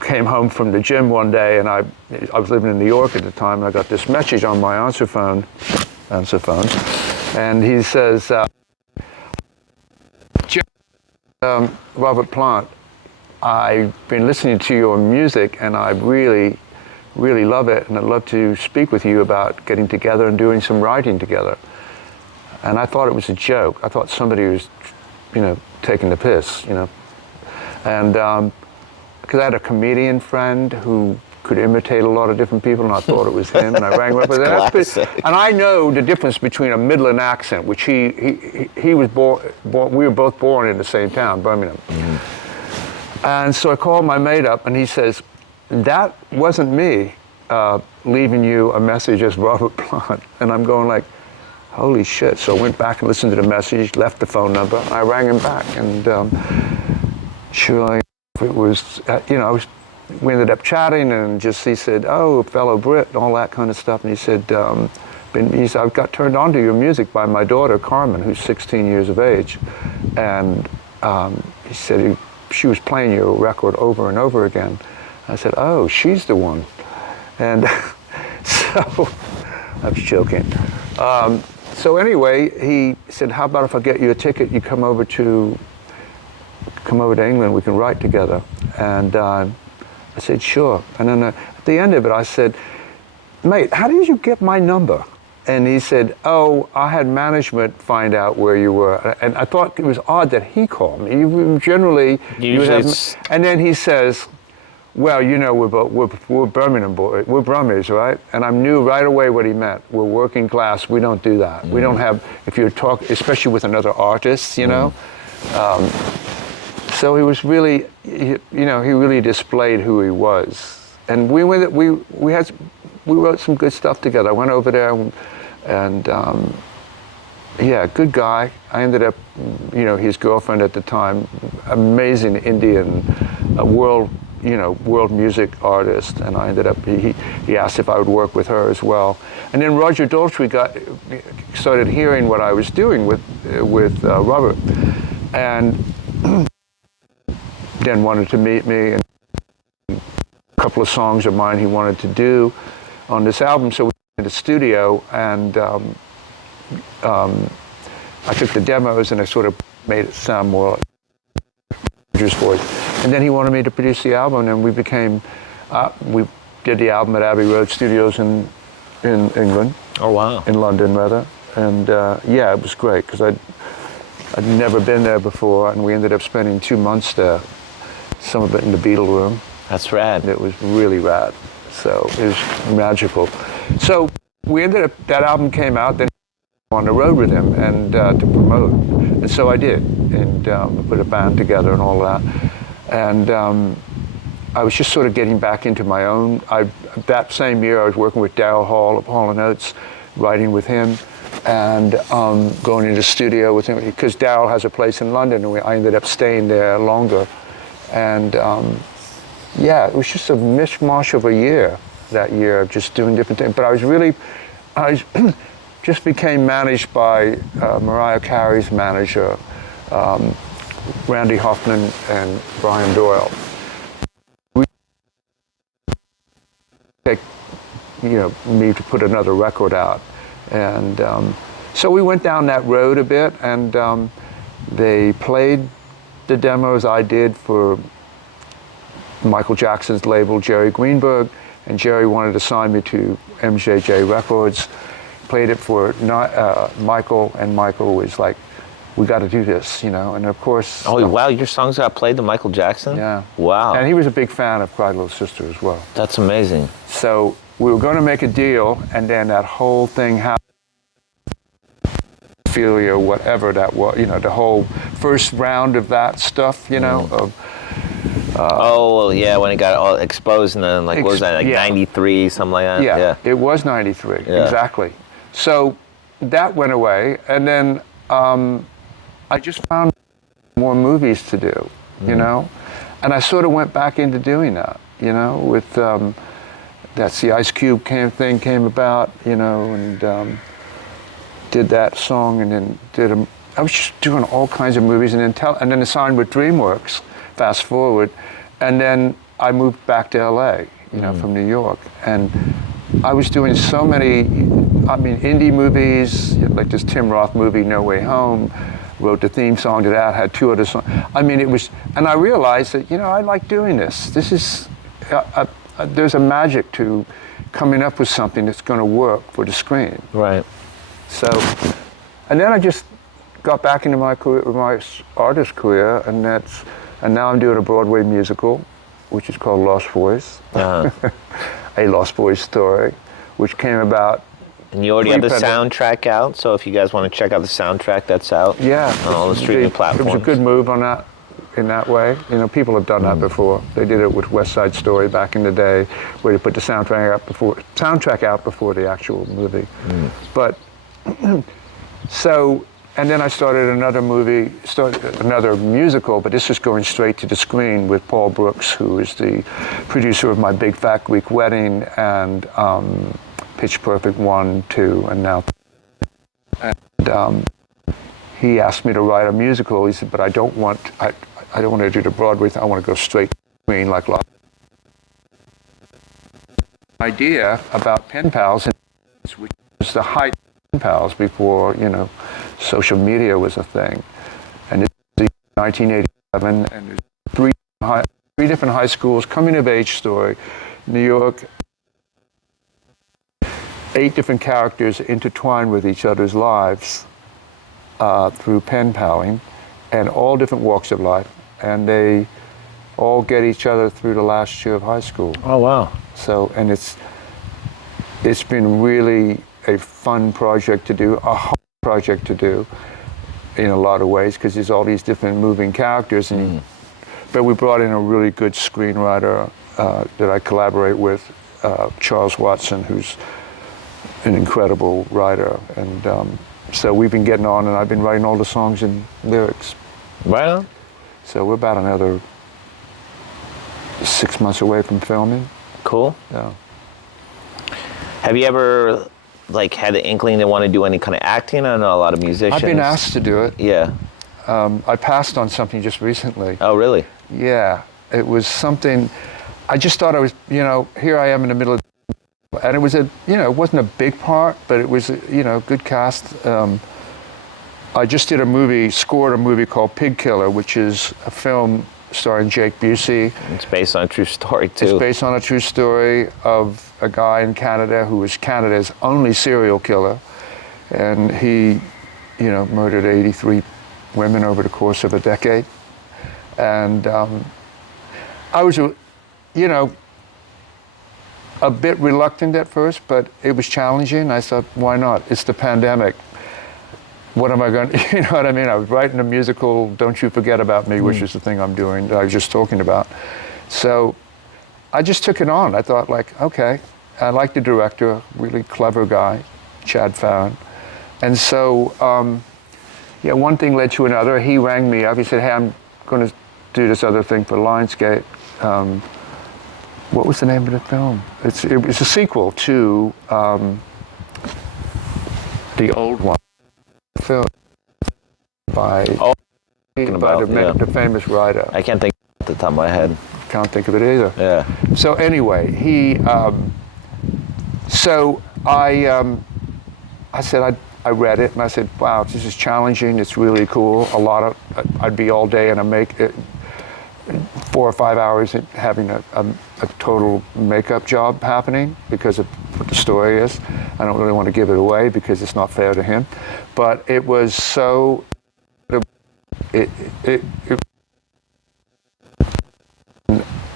Came home from the gym one day, and I was living in New York at the time, and I got this message on my answer phone, and he says, Robert Plant, I've been listening to your music, and I really, really love it, and I'd love to speak with you about getting together and doing some writing together. And I thought it was a joke. I thought somebody was, taking the piss, And because I had a comedian friend who could imitate a lot of different people, and I thought it was him, and I rang him up with that. And I know the difference between a Midland accent, which he was born, we were both born in the same town, Birmingham. Mm-hmm. And so I called my mate up, and he says, that wasn't me leaving you a message as Robert Plant. And I'm going like, holy shit. So I went back and listened to the message, left the phone number, and I rang him back. And sure, it was, we ended up chatting, and just he said, "Oh, fellow Brit," and all that kind of stuff. And he said, "I got turned on to your music by my daughter Carmen, who's 16 years of age," and he said she was playing your record over and over again. I said, "Oh, she's the one," and so I was joking. So anyway, he said, "How about if I get you a ticket? You come over to England. We can write together." And I said, "Sure." And then at the end of it, I said, "Mate, how did you get my number?" And he said, "Oh, I had management find out where you were." And I thought it was odd that he called me. Generally, you would have, and then he says, "Well, you know, we're Birmingham boys, we're Brummies, right?" And I knew right away what he meant. We're working class. We don't do that. We don't have, if you're talking, especially with another artist, you know. So he was really, he really displayed who he was. And we wrote some good stuff together. I went over there and yeah, good guy. I ended up, his girlfriend at the time, amazing Indian, world music artist, and I ended up, he asked if I would work with her as well. And then Roger Daltrey started hearing what I was doing with Robert, and then wanted to meet me, and a couple of songs of mine he wanted to do on this album. So we went to the studio, and I took the demos and I sort of made it sound more like Roger's voice. And then he wanted me to produce the album, and we did the album at Abbey Road Studios in England. Oh, wow. In London, rather. And yeah, it was great, because I'd never been there before, and we ended up spending 2 months there, some of it in the Beatle room. That's rad. It was really rad. So it was magical. So we ended up, that album came out, then on the road with him and to promote. And so I did, and put a band together and all that. And I was just sort of getting back into my own. That same year, I was working with Daryl Hall of Hall & Oates, writing with him, and going into the studio with him, because Daryl has a place in London, and I ended up staying there longer. And yeah, it was just a mishmash of a year, that year, of just doing different things. But I just became managed by Mariah Carey's manager, Randy Hoffman and Brian Doyle. We take, me to put another record out. And so we went down that road a bit, and they played the demos I did for Michael Jackson's label, Jerry Greenberg, and Jerry wanted to sign me to MJJ Records. Played it for Michael, and Michael was like, "We got to do this," and of course... Oh, wow, your songs got played to Michael Jackson? Yeah. Wow. And he was a big fan of Cry Little Sister as well. That's amazing. So we were going to make a deal, and then that whole thing happened. Or whatever that was, the whole first round of that stuff, of... oh, well, yeah, when it got all exposed, and then, what was that, 93, something like that? Yeah, it was 93, exactly. So that went away, and then I just found more movies to do, and I sort of went back into doing that, with that's the Ice Cube thing came about, and did that song, and then I was just doing all kinds of movies, and then I signed with DreamWorks, fast forward, and then I moved back to LA, from New York, and I was doing so many, indie movies, like this Tim Roth movie, No Way Home, wrote the theme song to that, had 2 other songs. It was, and I realized that, I like doing this. This is, there's a magic to coming up with something that's going to work for the screen. Right. So, and then I just got back into my career, my artist career, and now I'm doing a Broadway musical, which is called Lost Boys. A Lost Boys story, which came about. And you already have the soundtrack out, so if you guys want to check out the soundtrack, that's out. Yeah. On all the streaming platforms. It was a good move on that, in that way. People have done that before. They did it with West Side Story back in the day, where they put the soundtrack out before the actual movie. But so and then I started another another musical, but this is going straight to the screen with Paul Brooks, who is the producer of My Big Fat Greek Wedding and Pitch Perfect 1, 2, and now. And he asked me to write a musical. He said, but I don't want to do the Broadway thing. I want to go straight to the screen like live. Idea about pen pals, which was the height of pen pals before, social media was a thing. And it's 1987, and there's three different high schools, coming of age story, New York. 8 different characters intertwined with each other's lives through pen paling, and all different walks of life, and they all get each other through the last year of high school. Oh, wow. So, and it's been really a fun project to do, a hard project to do in a lot of ways, because there's all these different moving characters. And but we brought in a really good screenwriter that I collaborate with, Charles Watson, who's an incredible writer. And so we've been getting on, and I've been writing all the songs and lyrics. Right on. So we're about another 6 months away from filming. Cool. Yeah. Have you ever had the inkling to want to do any kind of acting? I know a lot of musicians. I've been asked to do it. Yeah. I passed on something just recently. Oh, really? Yeah. It was something, I just thought I was, here I am in the middle of, and it was it wasn't a big part, but it was, good cast. I just scored a movie called Pig Killer, which is a film starring Jake Busey. It's based on a true story, too. It's based on a true story of a guy in Canada who was Canada's only serial killer. And he, murdered 83 women over the course of a decade. And I was, a bit reluctant at first, but it was challenging. I thought, why not? It's the pandemic. What am I going to, you know what I mean? I was writing a musical, Don't You Forget About Me, which is the thing I'm doing, that I was just talking about. So I just took it on. I thought, okay, I like the director, really clever guy, Chad Farron. And so, one thing led to another. He rang me up. He said, hey, I'm going to do this other thing for Lionsgate. What was the name of the film? It's a sequel to the old one. Film by the famous writer. I can't think at the top of my head. Can't think of it either. Yeah. So anyway, I said I read it and I said, wow, this is challenging. It's really cool. I'd be all day and 4 or 5 hours having a total makeup job happening because of what the story is. I don't really want to give it away because it's not fair to him. But it was so,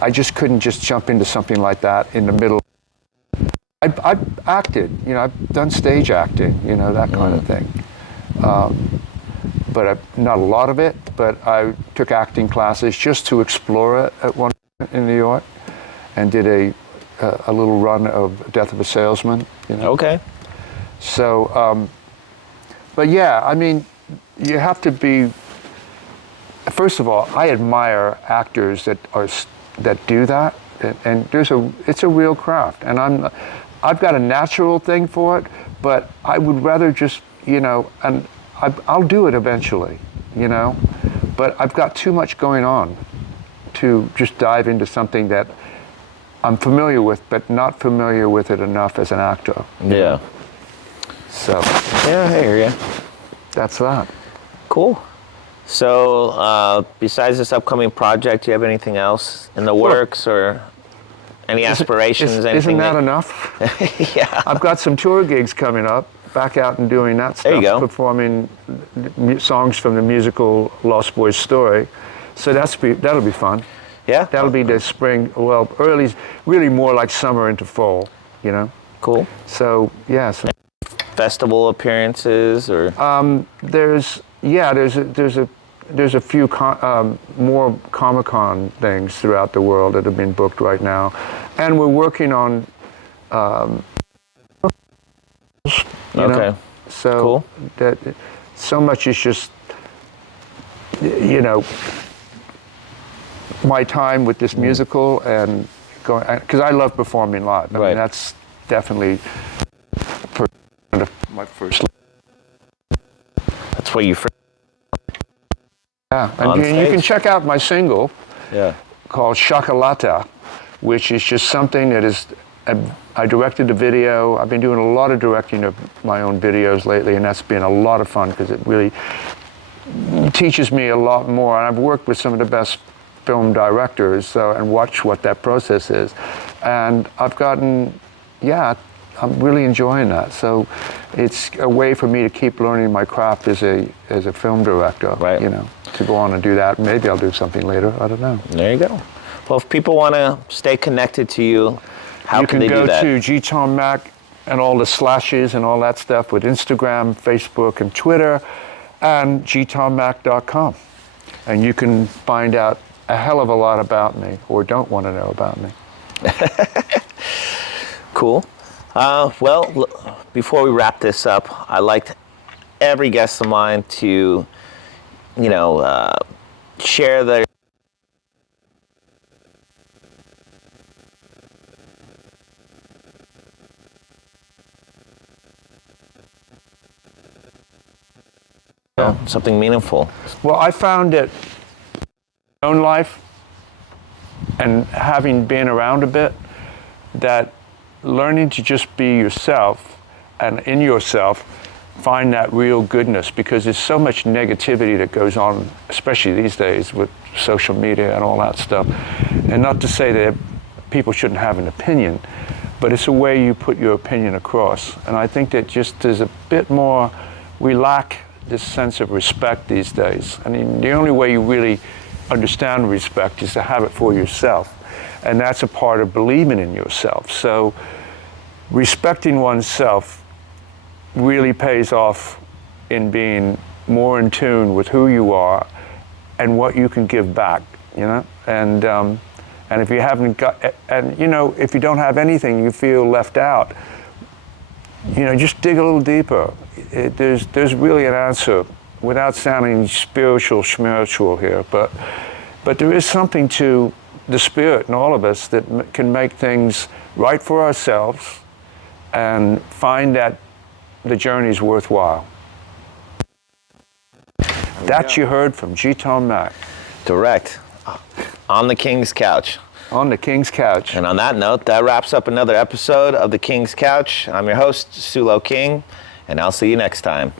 I just couldn't just jump into something like that in the middle. I've acted, I've done stage acting, that kind of thing. But not a lot of it, but I took acting classes just to explore it at one point in New York, and did a little run of Death of a Salesman. Okay. So, but yeah, I mean, you have to be. First of all, I admire actors that do that, and it's a real craft, and I've got a natural thing for it, but I would rather just and. I'll do it eventually, but I've got too much going on to just dive into something that I'm familiar with, but not familiar with it enough as an actor. Yeah. So. Yeah, I hear you. That's that. Cool. So, besides this upcoming project, do you have anything else in the works or any aspirations? Isn't that enough? Yeah. I've got some tour gigs coming up. Back out and doing that stuff. There you go. Performing songs from the musical Lost Boys story. So that'll be fun. Yeah. That'll be the spring, early, really more like summer into fall, Cool. So, yeah. Festival appearances or? There's a few more Comic-Con things throughout the world that have been booked right now. And we're working on okay. So cool. so much is just, you know, my time with this musical and going, because I love performing live. I mean, that's definitely my first. That's where you. Yeah, and you can check out my single called Shakalata, which is just something that is, I directed the video. I've been doing a lot of directing of my own videos lately, and that's been a lot of fun because it really teaches me a lot more. And I've worked with some of the best film directors and watched what that process is. And I've gotten, I'm really enjoying that. So it's a way for me to keep learning my craft as a film director, you know, to go on and do that. Maybe I'll do something later, I don't know. There you go. Well, if people want to stay connected to you, how can they do that? You can go to G. Tom Mac and all the slashes and all that stuff with Instagram, Facebook, and Twitter, and gtommac.com. And you can find out a hell of a lot about me, or don't want to know about me. Cool. Well, before we wrap this up, I like every guest of mine to, you know, share their something meaningful. Well, I found that in my own life, and having been around a bit, that learning to just be yourself and in yourself, find that real goodness, because there's so much negativity that goes on, especially these days with social media and all that stuff. And not to say that people shouldn't have an opinion, but it's a way you put your opinion across. And I think that just there's a bit more, we lack this sense of respect these days. I mean, the only way you really understand respect is to have it for yourself. And that's a part of believing in yourself. So respecting oneself really pays off in being more in tune with who you are and what you can give back, you know? And if you haven't got, and you know, if you don't have anything, you feel left out, you know, just dig a little deeper. There's really an answer, without sounding spiritual here, but there is something to the spirit in all of us that can make things right for ourselves and find that the journey's worthwhile. That you heard from G. Tom Mac. Direct. On the King's Couch. On the King's Couch. And on that note, that wraps up another episode of the King's Couch. I'm your host, Sulo King, and I'll see you next time.